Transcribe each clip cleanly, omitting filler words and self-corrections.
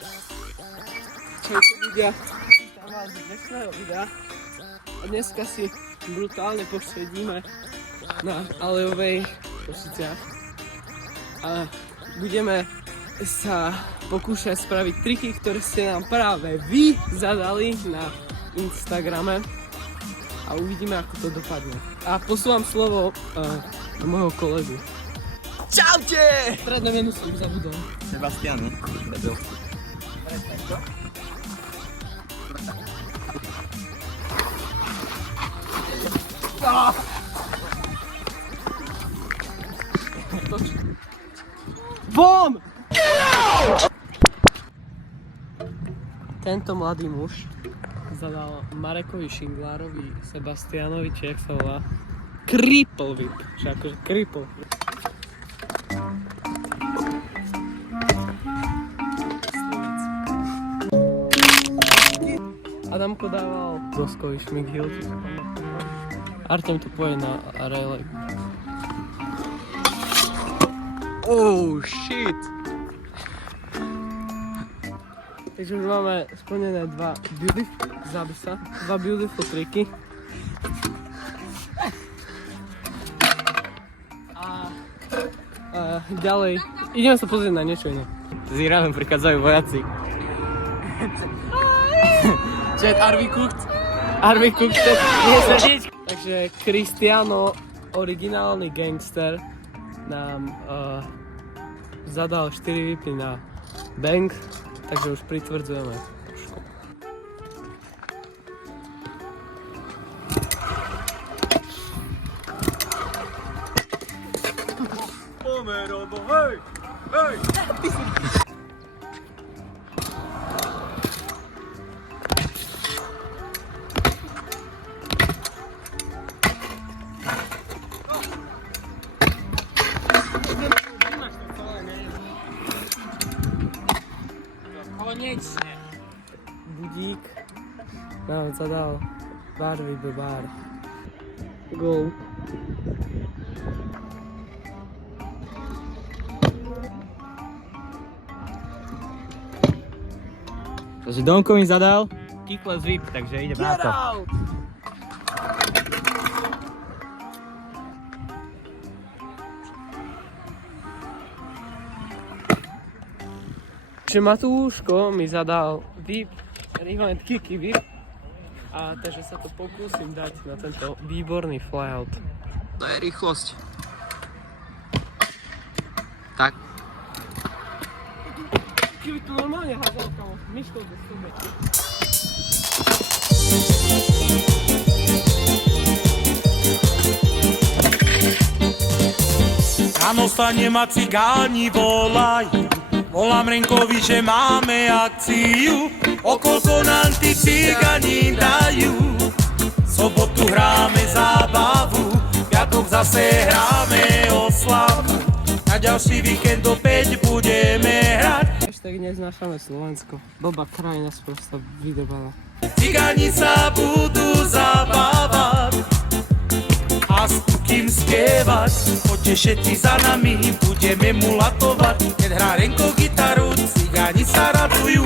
Čaute ľudia, vítam vás z dnešného videa. A dneska si brutálne pošedíme na Alejovej Košiciach. A budeme sa pokúšať spraviť triky, ktoré ste nám práve vy zadali na Instagrame. A uvidíme, ako to dopadne. A posúvam slovo na môjho kolegu. Čaute! Stredné meno som zabudol. Sebastian, debil. BOOM! Tento mladý muž zadal Marekovi Šinglárovi, Sebastianovi, či jak sa volá, Cripple Whip. Čiže akože cripple. Adamko dával doskový šmik-hill, čo sa pamätá. Artem to poje na relay. Oh shit! Takže už máme splnené dva beautiful triky. A ďalej, ideme sa pozrieť na niečo iné. Z Iránu prichádzajú vojaci. Chat, are we cooked? Are we cooked? Nie srdiečko. Takže Cristiano, originálny gangster, nám zadal 4 výpy na bank, takže už pritvrdzujeme trošku. Pomerobo, hej! Hej! Konečne! Budík nám zadal barvy do bar. Gól. Takže Donko mi zadal kickless whip, takže ide na to. Čiže Matúško mi zadal whip, rewind kicky whip. A takže sa to pokúsim dať na tento výborný flyout. To je rýchlosť. Tak. Keby to normálne házal, kamo, myškou do stube. Ráno stane ma cigáni volajú, volám Renkovi, že máme akciu, okolko nám tí cigáni dajú. Sobotu hráme zábavu, piatok zase hráme oslavu, na ďalší víkend opäť budeme hrať. Tak neznášame Slovensko. Blbá krajina sprosta vydrbala. Cigáni sa budú zabávať a s kým spievať. Poďte všetci za nami, budeme mulatovať. Keď hrá Renko gitaru, cigáni sa radujú.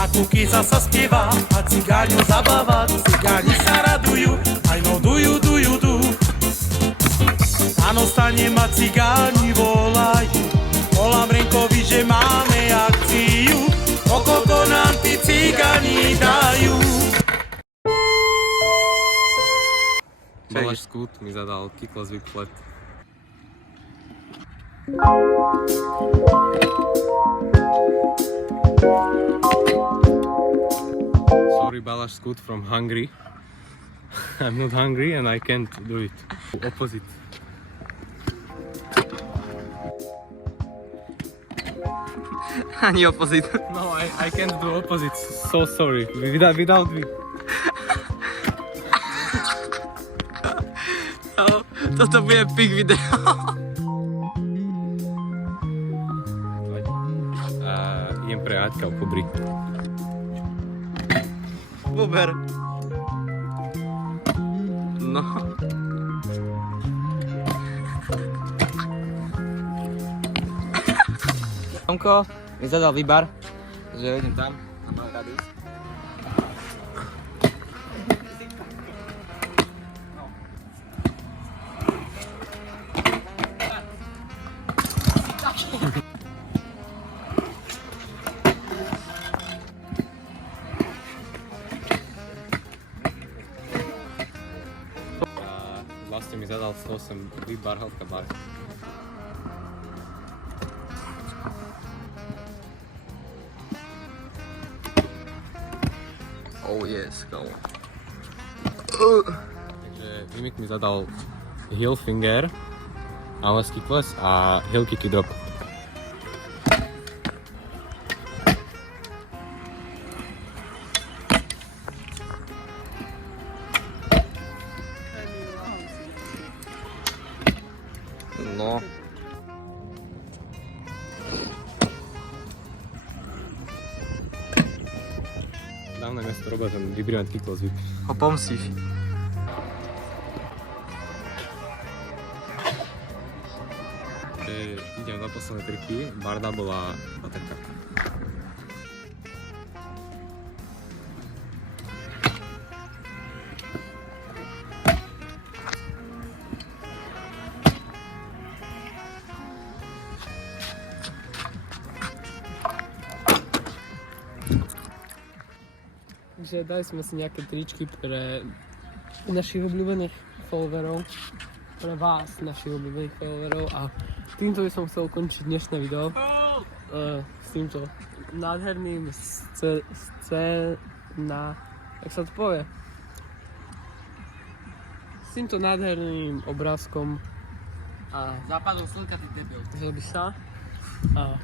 A Kuky zasa spieva a cigáňu zabáva. Cigáni sa radujú, aj no dujú. Ráno stane ma cigáni volajú, volám Renkovi, že máme akciu, okolko nám tí cigáni dajú. Balaš Skút mi zadal kickless whip flat. Sorry, Balaš Skút from Hungary. I'm not hungry and I can't do it. Opposite. Ani opozit. No, I can't do opposite. So sorry. Without me. Toto bude pik video. Idem pre Aťka o kobry. Buber. No. Tomko, mi zadal výbar, že idem tam a mám radius. Vlastne mi zadal 108 výbar hĺbka bar. Oh yes, go. Takže Mimik mi zadal heel finger, ale kickless a heel kicky drop. No. Dávne miesto robia ten vybrívaný kickless whip. Ho pomsíš. Idem za posledné triky, barda bola baterka. Takže dali sme si nejaké tričky pre našich obľúbených followerov, pre vás, našich obľúbených followerov a týmto by som chcel končiť dnešné video s týmto nádherným jak sa to povie? S týmto nádherným obrázkom a Západom slnka, ty debil. zhodí sa a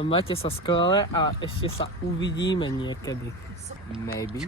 majte sa skvelé a ešte sa uvidíme niekedy. Maybe.